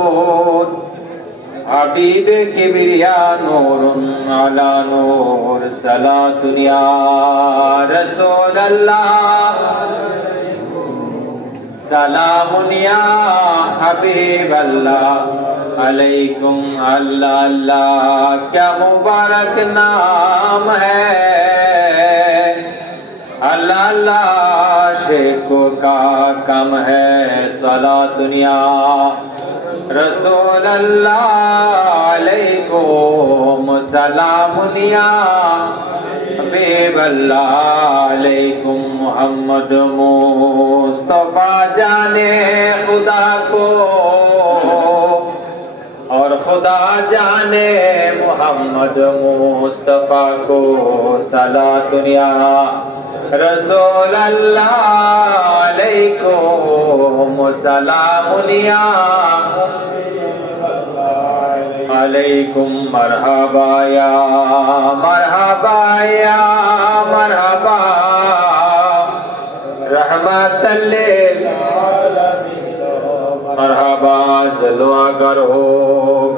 नूर हबीब किबरिया नूरुन अला नूर सलातुन या रसूल अल्लाह सलामुन या हबीब अल्लाह अलैकुम अल्लाह अल्लाह। क्या मुबारक नाम है अल्लाह अल्लाह शेखों का कम है सलातुन या रसूल अल्लाह अलैकुम सलामुन या हबीब अल्लाह अलैकुम मोहम्मद मुस्तफा जाने खुदा को और खुदा जाने मोहम्मद मुस्तफा को सलातुन या रसूल अल्लाह अलैकुम सलामुन या अलैकुम मरहबा या मरहबा या मरहबा रहमतल लिल मरहबा जलवा करो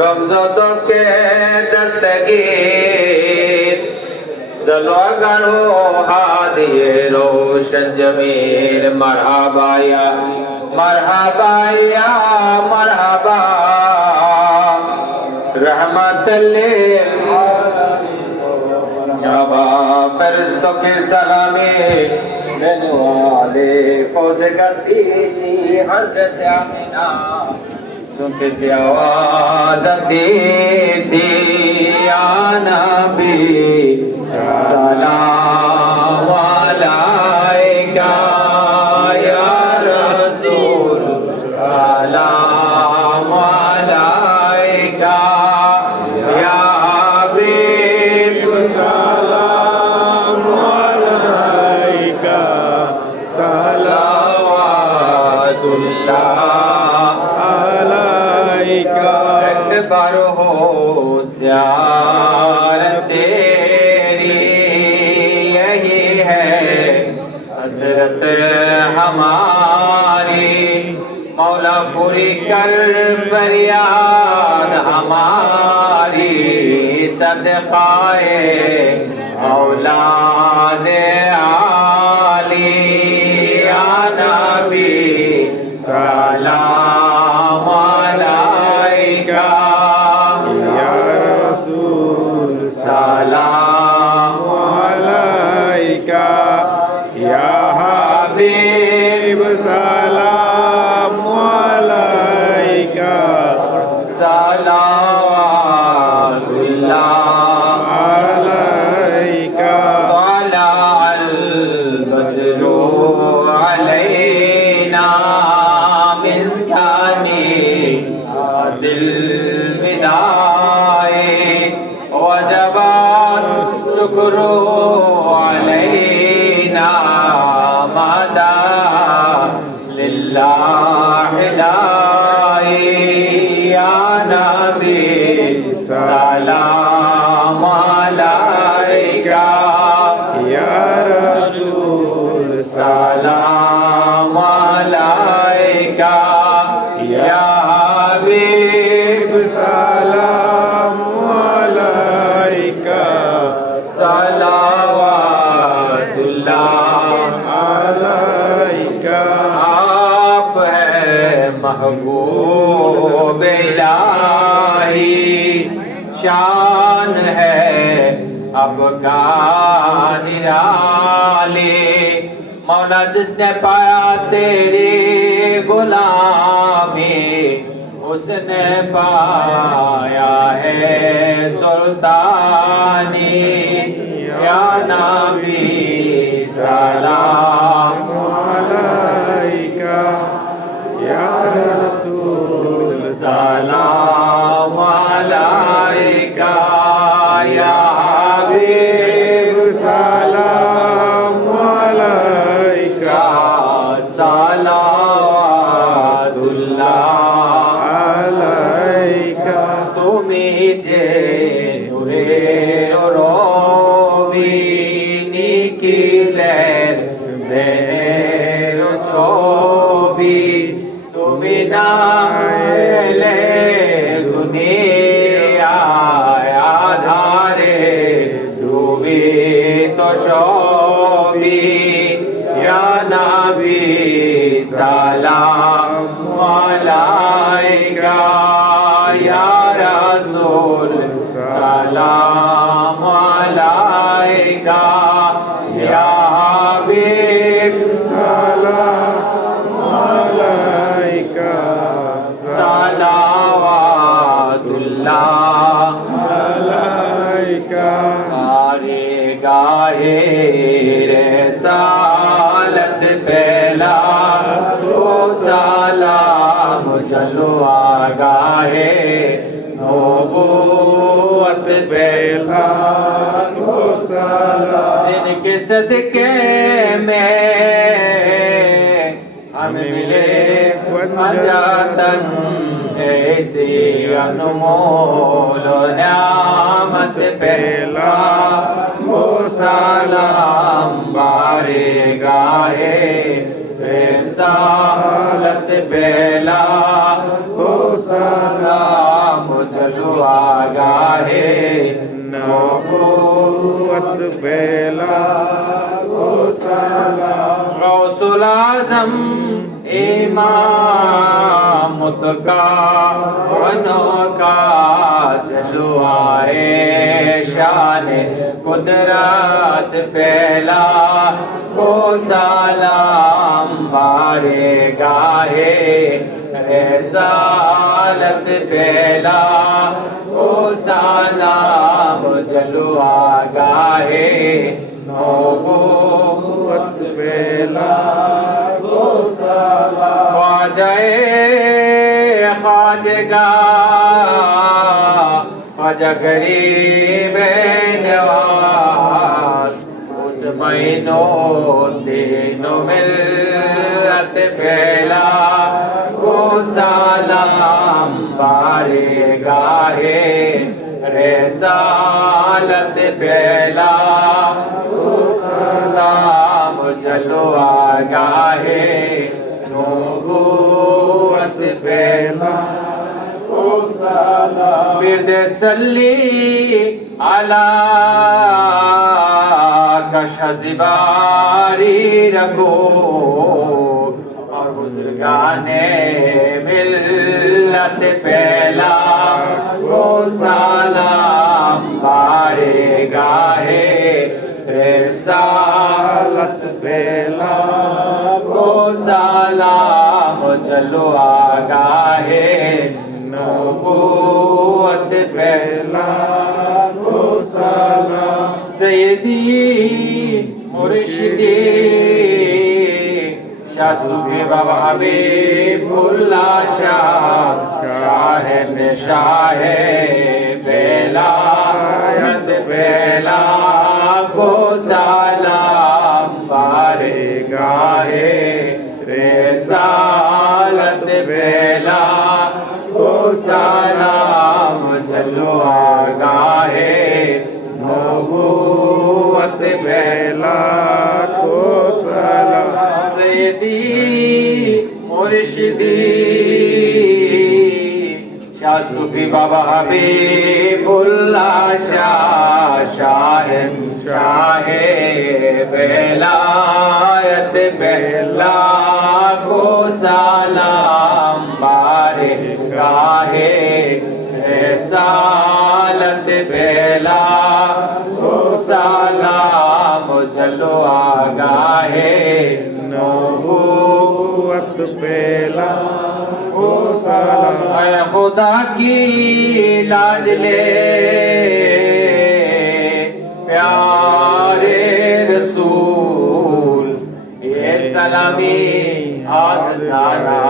गमज़दों के दस्तगीर जलवा करो हादिए रोशन जमील मरहबा या मरहबा या मरहबा रहमतल लिल फरिश्तों की सलामी देने वाले फौज़े गदीनी हज़रत आमिना सुनते आवाज़ दी थी या नबी सलाम अलैका या रसूल सलाम अलैका या हबीब सलाम अलैका सलावतुल्लाह अलैका। एक बार हो ज़ियारत तेरी यही है हसरत हमारी मौला पूरी कर फरियाद हमारी सदक़ाए औलाद आली या नबी सलाम अलैका या रसूल सलाम अलैका या हबीब सलाम अलैका सलावतुल्लाह अलैका। तलअल बद्रु अलैना मिन सनियातिल विदाए वजबत शुक्रू अलैना मदा लिल्लाहि दाई या नबी सलाम अलैका या रसूल सलाम अलैका या हबीब सलाम अलैका सलावतुल्लाह अलैका। आप है महबूब इलाही शान है आपका निराली मौला जिसने पाया तेरी गुलामी उसने पाया है सुल्तानी या नबी सलाम अलैका या रसूल सलाम अलैका या हबीब सलाम अलैका सलावतुल्लाह अलैका। अलैका या रसूल सलाम अलैका या हबीब सलाम अलैका सलावतुल्लाह अलैका हमारे गाहे रिसालत पहला ओ सलाम जलवा गाहे नबूवत पहला ओ सलाम जिनके सदके में हमें मिले वंजातन ऐसी अनमोल न्यामत पहला ओ सलाम बारे गाहे रिसालत पहला ओ सलाम जलवा गाहे नबूवत पहला ओ सलाम गौसुल आज़म इमाम मुतका अनोखा जलवाए शान कुदरत पहला ओ सलाम बारे गाहे रिसालत पहला ओ सलाम जलवा गाहे नबूवत पहला ओ सलाम ख्वाजाए ख्वाजगा ख्वाजा गरीब नवाज उस महीनों तीनों मिलत पहला ओ सलाम बारे गाहे रिसालत पहला ओ सलाम जलवा गाहे नबूवत पहला ओ सलाम बिरद सल्ली अला कशज़िबारी रखो और बुजुर्गाने मिल्लत पहला ओ सलाम बारे गाहे रिसालत पहला ओ सलाम जलवा गाहे नबूवत पहला ओ सलाम सैयदी मुर्शिदी शाह सूफी बाबा हबीबुल्लाह शाह शाह बेलायत बेला को सलाम बारे गाहे रिसालत बेला को सलाम जलवा गाहे नबूवत बेला को सलाम सैयदी मुर्शिदी शाह सूफी बाबा हबीबुल्लाह शाह बेलायत बेला को सलाम बारे गाहे रिसालत बेला को सलाम जलवा गाहे नबूवत पहला ओ सलाम ऐ खुदा की लाज ले प्यारे रसूल ये सलामी आज सारा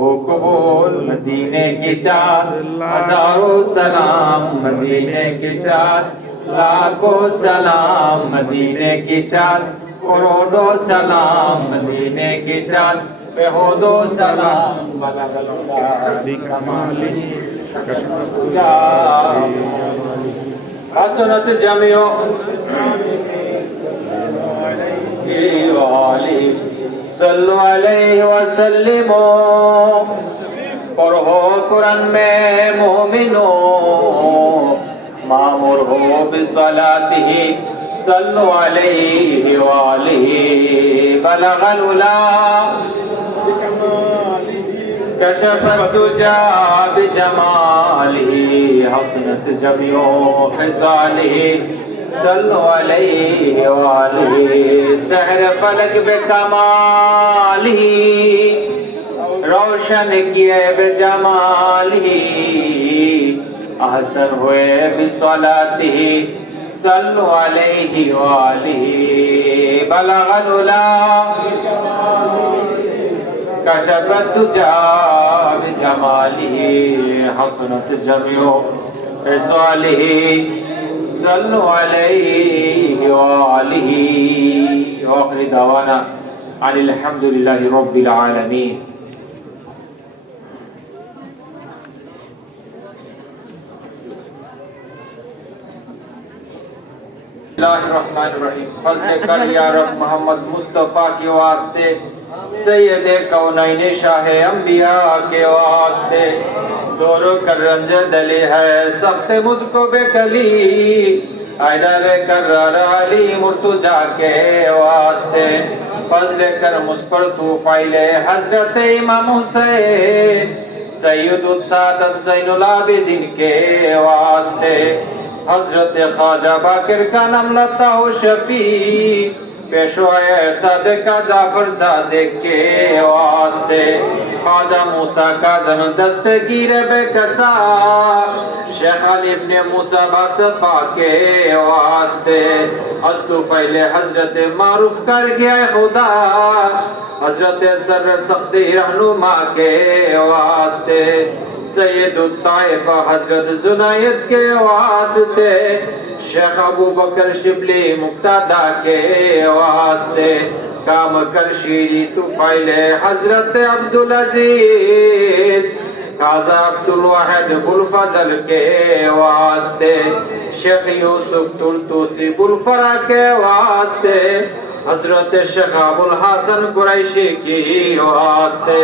ओ कबूल मदीने की चार हजारों सलाम मदीने की चार लाखों सलाम मदीने की चार करोड़ों सलाम मदीने की चार बेहूदो सलाम बिकमाली हसनत जमियो सल्लु अलैहि वसल्लिमो पढ़ो कुरान में मोमिनो मामुर हो बिस्सलातिही सल्लु अलैहि वालिही बलगल उला كشف الدجى بجماله حسنت جميع خصاله صلوا عليه وآله سحر فلک بکماله روشن کیے بجماله احسن ہوئے بصلاته صلوا عليه وآله بلغ العلا كشف الدجى بجماله حسنت جميع خصاله صلوا عليه وآله وآخر دعوانا عن الحمد لله رب العالمين. बिस्मिल्लाहिर्रहमानिर्रहीम। फज़ल कर या रब मोहम्मद मुस्तफ़ा के वास्ते, सैयद कौनैन शाह अंबिया के वास्ते, दोरों कर रंज दली है सख्त मुझको बेकली, हैदर कर्रार अली मुर्तजा के वास्ते, फज़ल कर मुझ पर तूफ़ैले हज़रत इमाम हुसैन सैयद सादत ज़ैनुल आबिदीन के वास्ते, हज़रत ख्वाजा बाकिर का नाम लता हो शफी, पेशवाए सादिका जाफर सादिक के वास्ते, ख्वाजा मूसा का जन दस्तगीर बेकसा, शेख अली इब्न मूसा बासफा के वास्ते, अस्तु फैले हज़रत मारूफ कर गया खुदा, हज़रत सर सख्ती रहनुमा के वास्ते, सैयद ताइफ हज़रत जुनायद के वास्ते, शेख अबू बकर शिबली मुक्तादा के वास्ते, काम कर शीरी तुफैले हज़रत अब्दुल अजीज खाजा अब्दुल वाहिद बुल फजल के वास्ते, शेख यूसुफ तुलतुसी बुल फरा के वास्ते, हज़रत शेख अबुल हसन कुरैशी की वास्ते,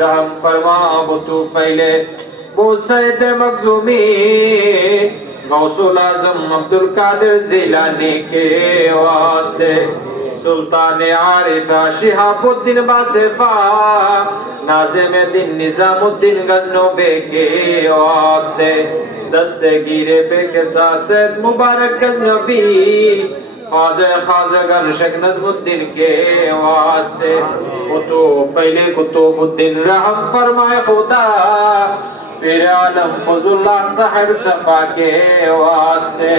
रहम फरमा बुतु फैले वो सैयद मखदूमी गौसुल आज़म अब्दुल कादिर जिलानी के वास्ते, सुल्तान आरिफा शिहाबुद्दीन बासिफा नाज़िम दिन निज़ामुद्दीन गज़नोबी के वास्ते, दस्तगीरे बेकसा सैयद मुबारक गज़नबी ख्वाजा खाजागर शेख नज़मुद्दीन के वास्ते, पहले कुतुबुद्दीन रहम फरमाए खुदा, पीर आलम फज़लुल्लाह साहिब सफा के वास्ते,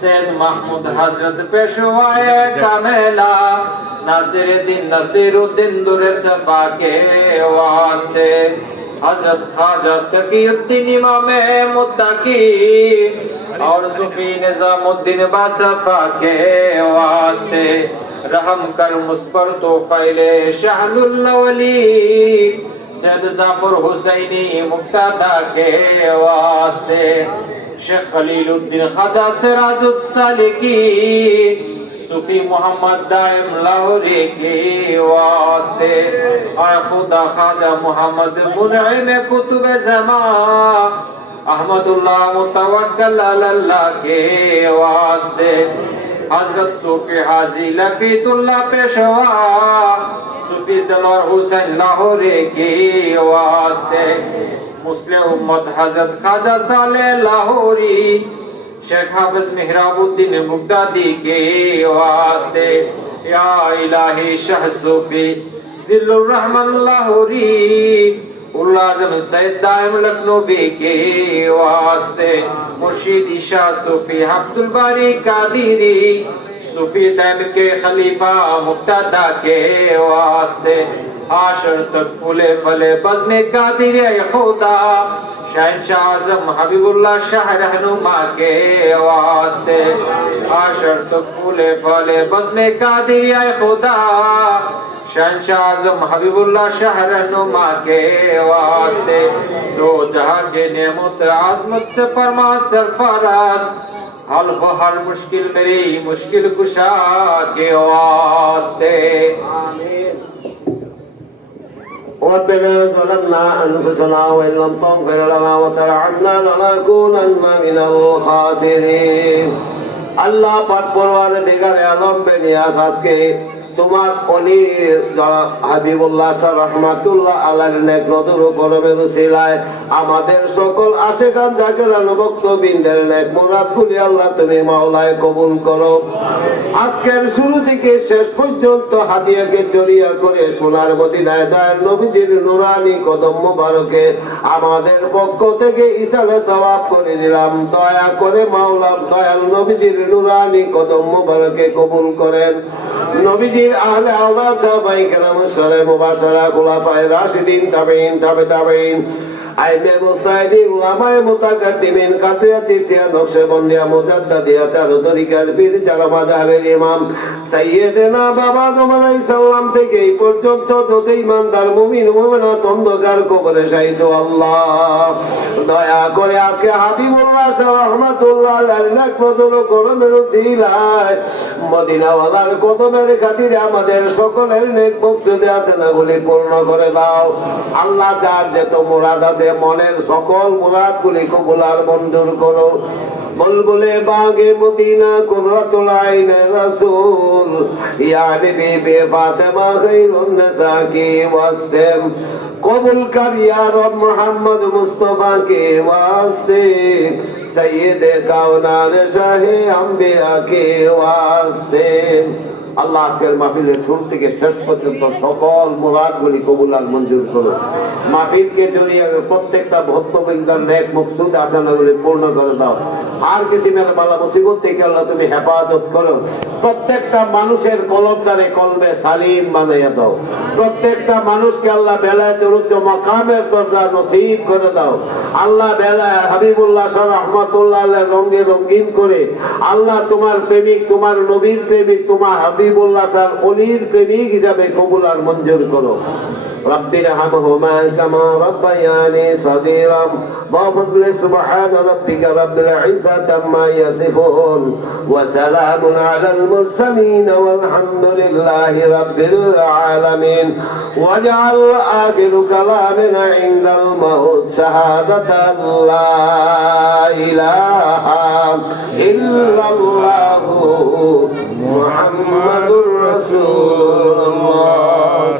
सैयद महमूद हज़रत पेशवाए कामिला नासिरुद्दीन नसीरुद्दीन दुरे सफा के वास्ते, हज़रत ख्वाजा तकीउद्दीन इमाम मुत्तकी और सूफी निज़ामुद्दीन बासफा के वास्ते, रहम कर मुझ पर तो फैले शाहुल वली सैयद जाफर हुसैनी मुक्तादा के वास्ते, शेख खलीलुद्दीन ख्वाजा सिराजुस सालिकीन सूफी मोहम्मद दाइम लाहौरी के वास्ते, आए खुदा ख्वाजा मोहम्मद मुनइम कुतुब ज़मान अहमदुल्लाह मुतवक्कल अल्लाह के वास्ते, हज़रत सूफी हाजी लकीतुल्लाह पेशवा सूफी दिलवर हुसैन लाहौरी के वास्ते, मुस्लिम उम्मत हज़रत ख्वाजा साले लाहौरी शेख हाफिज मेहराबुद्दीन मुगदादी के वास्ते, या इलाही शाह सूफी जिल्लुर रहमान लाहौरी उल आज़म सैयद दाइम लखनवी के वास्ते, मुर्शिद शाह सूफी अब्दुल बारी कादिरी सूफी तैम के खलीफा मुक्तादा के वास्ते, आशर तक फूले फले बज़्म कादिर खुदा शहंशाह आज़म हबीबुल्लाह शाह रहनुमा के वास्ते, आशर तक फूले फले बज़्म कादिर खुदा शहंशाह आज़म हबीबुल्लाह शाह रहनुमा के वास्ते, दो जहां के नेमत आज़मत से फरमा सरफराज, हल हो हर मुश्किल मेरी मुश्किल कुशा के वास्ते। आमीन। ربنا ظلمنا أنفسنا وإن لم تغفر لنا وترحمنا لنكونن من الخاسرين। আল্লাহ পাক পরওয়ারদিগারে আলম বেনিয়াত আজকে তোমার অলি জনাব হাবিবুল্লাহ শাহ রহমাতুল্লাহ আলাইহির নেক নজর ও করমের উসিলায় আমাদের সকল আশিকান জাকিরান ভক্তবৃন্দের নেক মুরাদগুলি আল্লাহ তুমি মাওলায় কবুল করো। আজকের শুরু থেকে শেষ পর্যন্ত হাদিয়াকে জড়িয়ে করে সোনার মদিনায় দয়াল নবীজির নুরানি কদম মোবারকে আমাদের পক্ষ থেকে ইতালে তওয়াব করে দিলাম। দয়া করে মাওলা দয়াল নবীজির নুরানি কদম মোবারকে কবুল করেন। নবীজির আহলে আওলাদ সাহাবায়ে কেরাম সালে মুবাশশারা খুলাফায়ে রাশিদিন তাবেঈন তাবেঈন আইমে মুস্তাহিদিন উলামায়ে মুতাকাদ্দিমিন কাতিয়া তিস্তিয়া নকশবন্দিয়া মুজাদ্দাদিয়া তেরো তরিকার পীর যারা মাযহাবের ইমাম সাইয়্যিদেনা বাবা আদম আলাইহিস সালাম থেকে এই পর্যন্ত যত ঈমানদার মুমিন মুমিনাত অন্ধকার কবরে শাহিদ আল্লাহ দয়া করে আজকে হাবিবুল্লাহ রাহমাতুল্লাহ আলাইহি নেক নজর ও করমের উসিলায় মদিনাওয়ালার কদমের খাতিরে আমাদের সকলের নেক মকসুদে আশাগুলি পূর্ণ করে দাও। আল্লাহ যার যত মুরাদ আছে মনের সকল মুরাদগুলি কবুল আর মঞ্জুর করো। বুলবুলে বাগে মদিনা কুররাতুল আইনে রাসূল ইয়া নবী ফাতেমা খায়রুন নিসাকি ওয়াসসাম কবুল কর ইয়া রব মুহাম্মদ মুস্তাফা কে ওয়াস্তে সৈয়দে কাওনান শাহে আম্বিয়া কে ওয়াস্তে। আল্লাহ আজকের মাহফিলের শুরু থেকে শেষ পর্যন্ত সকল মুরাদগুলি কবুল আর মঞ্জুর করো। মাহফিলকে জড়িয়ে প্রত্যেকটা ভক্তবৃন্দের নেক মকসুদ আশাগুলি পূর্ণ করে দাও। আর কিসিমের বালা মুসিবত থেকে আল্লাহ তুমি হেফাজত করো। প্রত্যেকটা মানুষের কলবদারে কলবে সালিম বানাইয়া দাও। প্রত্যেকটা মানুষকে আল্লাহ বেলায় উচ্চ মাকামের দরজা নসিব করে দাও। আল্লাহ বেলায় হাবিবুল্লাহ শাহ রহমাতুল্লাহ আলাইহি রঙে রঙিন করে আল্লাহ তোমার প্রেমিক, তোমার নবীর প্রেমিক, তোমার হাবিবুল্লাহ শাহ অলির প্রেমিক হিসাবে কবুল আর মঞ্জুর করো। رب ارحمهما كما ربياني صغيرا وفضل سبحان ربك رب العزة عما يصفون وسلام على المرسلين والحمد لله رب العالمين واجعل آخر كلامنا عند الموت شهادة لا إله إلا الله محمد رسول الله